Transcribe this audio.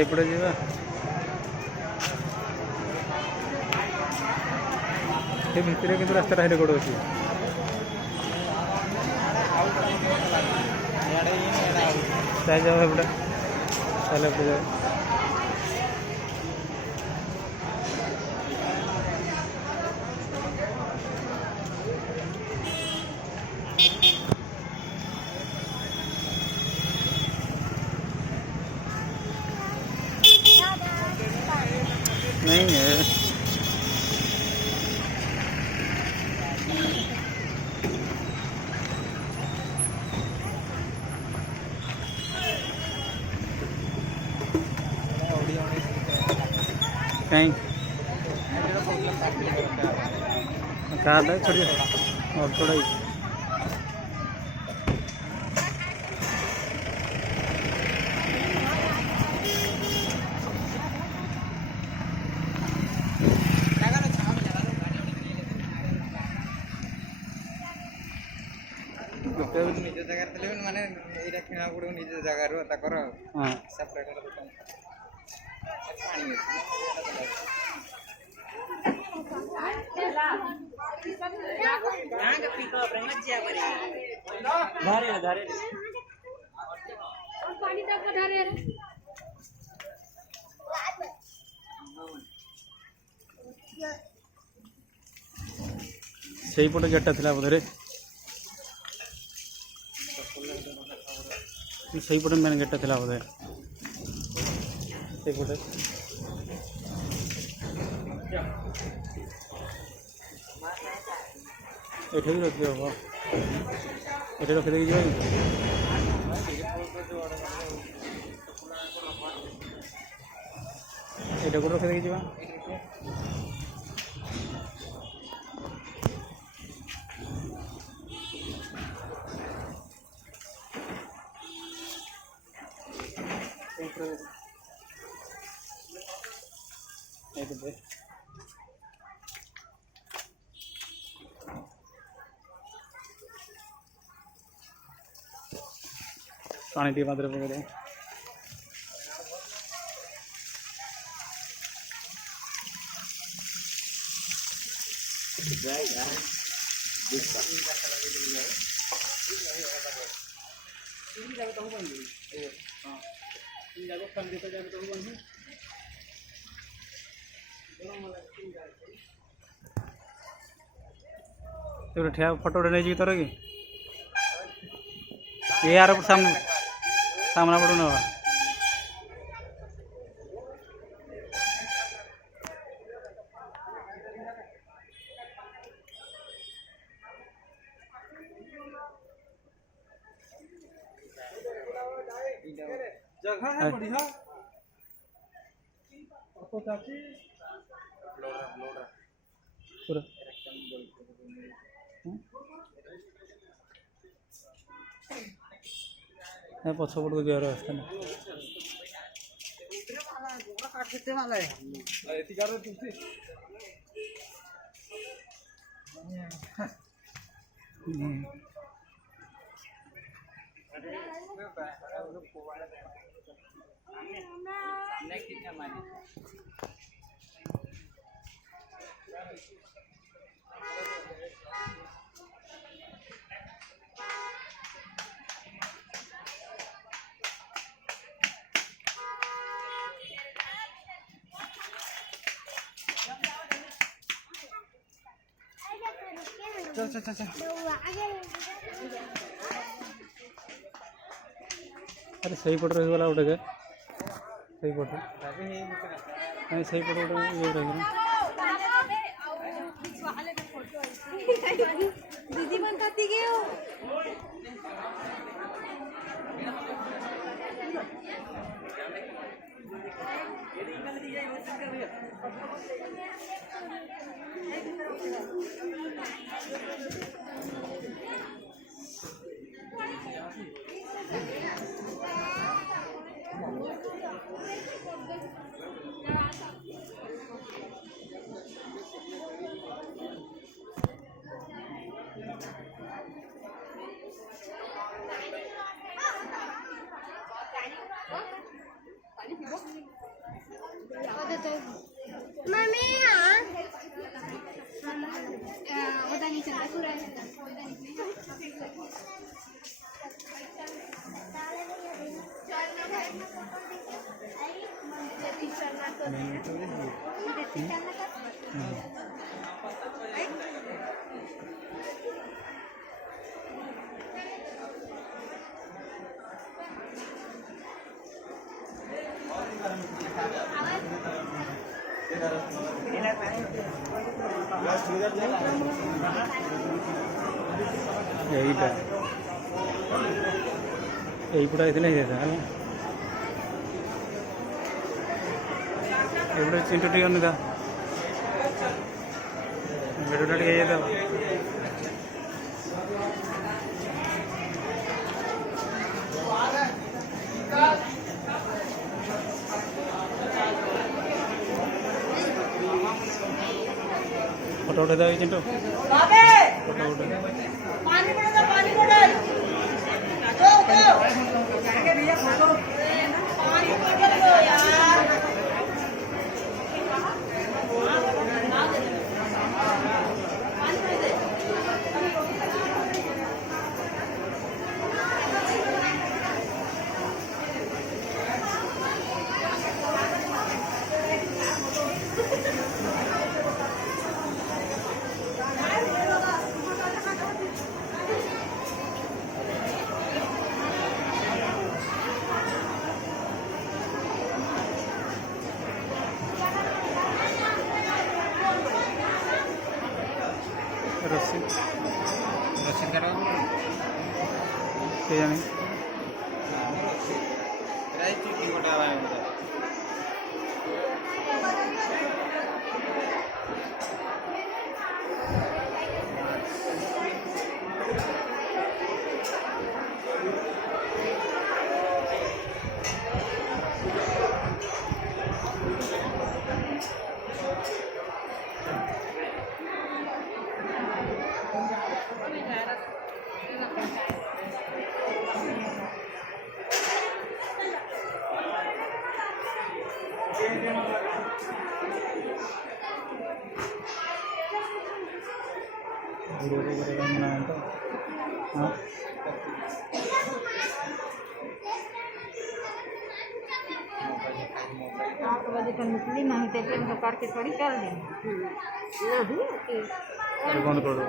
एपटे जा भितर कि रास्ता हेले गोड़ अच्छी जाओ एपटे चल नहीं है कहीं कहा था छोड़िए और थोड़ा ही निज जगह माने एटा किना पड़ो निज जगह रो ताकर सेपरेट दुकान पानी यहां के पीको ब्रह्मच जा बरे धारे धारे और पानी तक धारे रे सही पटे गेटा थिला बोधरे सही पटे मेन गेटा थिला बोधे सही पटे एठे भी रखी हो एठे रखी देगी जाए एठे को रखी देगी जा पानी टी मात्र वगैरह ठिया फोटो नहीं जी तर कि ये यार सामने सामना पड़ो ना जगह है बढ़िया आपको चाची लोडर पूरा है पछपट को गया रास्ता ना काट देते वाला है एती कर तुमसे सामने कितना मानी चल चल चल अरे सही पट रही वाला उठे गए सही पट नहीं सही पट उठे ये रहेगा दीदी बनती गए ఇప్పుడు అయితే లేదు ఎప్పుడు చింటుగా ఉన్నదా పెట్టుబడిగా అయ్యేదా फोटो उठा चिंटू फोटो उठा रस्सी करो क्या नहीं राइट की मोटा है निकली नहीं तो फिर करके थोड़ी कर देंगे कौन करो